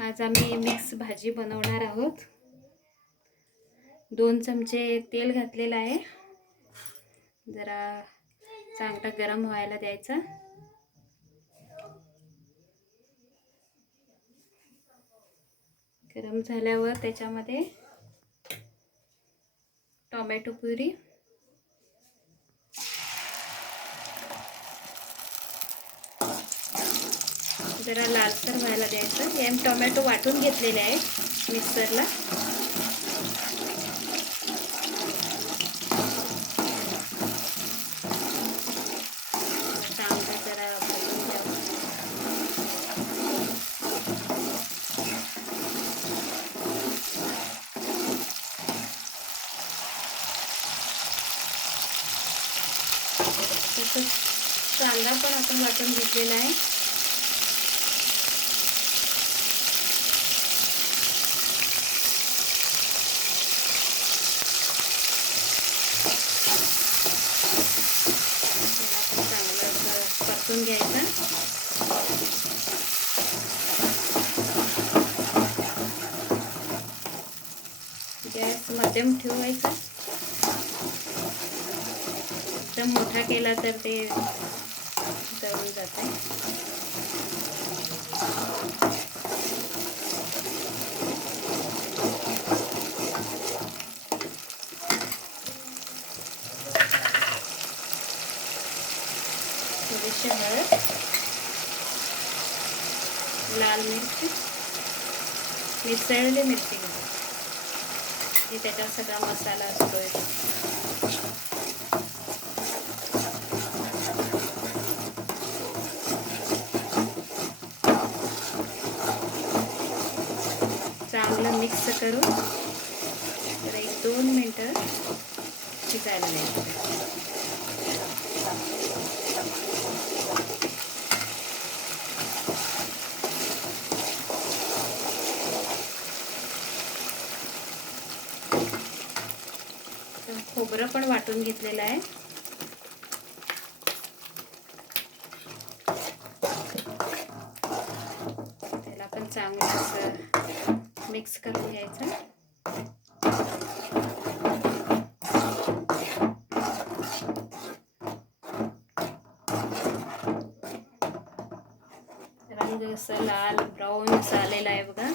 आज आम्ही मिक्स भाजी बनवणार आहोत। 2 चमचे तेल घातलेलं आहे। जरा चांगला गरम व्हायला द्यायचा। गरम झाल्यावर त्याच्यामध्ये टोमॅटो प्युरी, जरा लालसर व्हायला द्यायचं। हे टोमॅटो वाटून घेतलेले आहे मिक्सरला। चांगलं जरा भाजून घ्यावं। तसंच कांदा पण आपण वाटून घेतलेला आहे। परतून घ्यायचा। गॅस मध्यम ठेवायचा। एकदम मोठा केला तर ते जळून जाते। थोडीशी हळद, लाल मिरची, मिसळलेली मिरची घालायची। त्याच्यात सगळा मसाला असतोय। चांगलं मिक्स करून तर 1-2 मिनिटं शिजायला द्यायचं। खोबरं पण वाटून घेतलेलं आहे। त्याला पण चांगलं असं मिक्स करून घ्यायचं। रंग असं लाल ब्राऊन असं आलेला आहे बघा।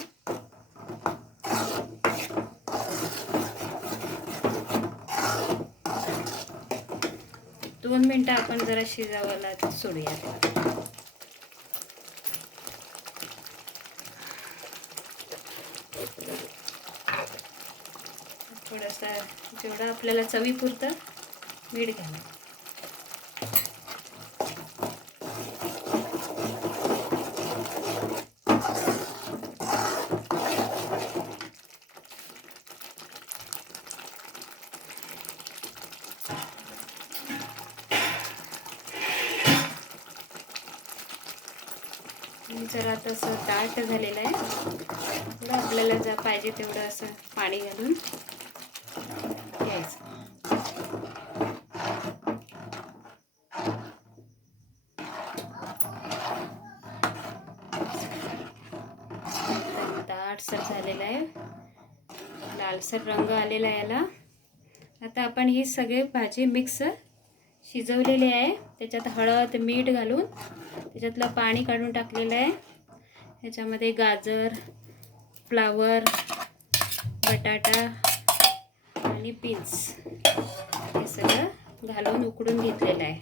2 मिनिटं आपण जरा शिजायला सोडूया त्याला। थोडासा जेवढं आपल्याला चवीपुरतं मीठ घालायचं। जरा तसं दाट झालेलं आहे। थोडं आपल्याला जर पाहिजे तेवढं असं पाणी घालून घ्यायचं। दाटसर झालेलं आहे, लालसर रंग आलेला आहे याला। आता आपण ही सगळी भाजी मिक्स शिजवलेली आहे। त्याच्यात हळद मीठ घालून त्याच्यातलं पाणी काढून टाकलेलं आहे। ह्याच्यामध्ये गाजर, फ्लावर, बटाटा आणि बीन्स हे सगळं घालून उकडून घेतलेलं आहे।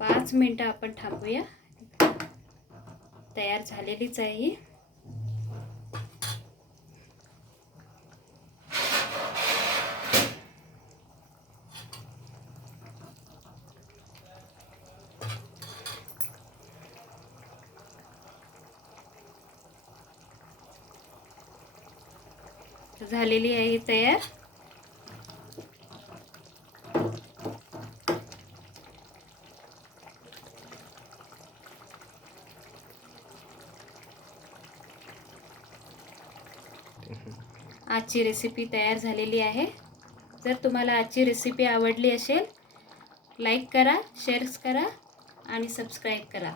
5 मिनिटं आपण थांबूया। तयार झालेलीच आहे ही। झालेली आहे तयार। आजची रेसिपी तयार झालेली आहे। जर तुम्हाला आजची रेसिपी आवडली असेल, लाईक करा, शेअर करा आणि सबस्क्राईब करा.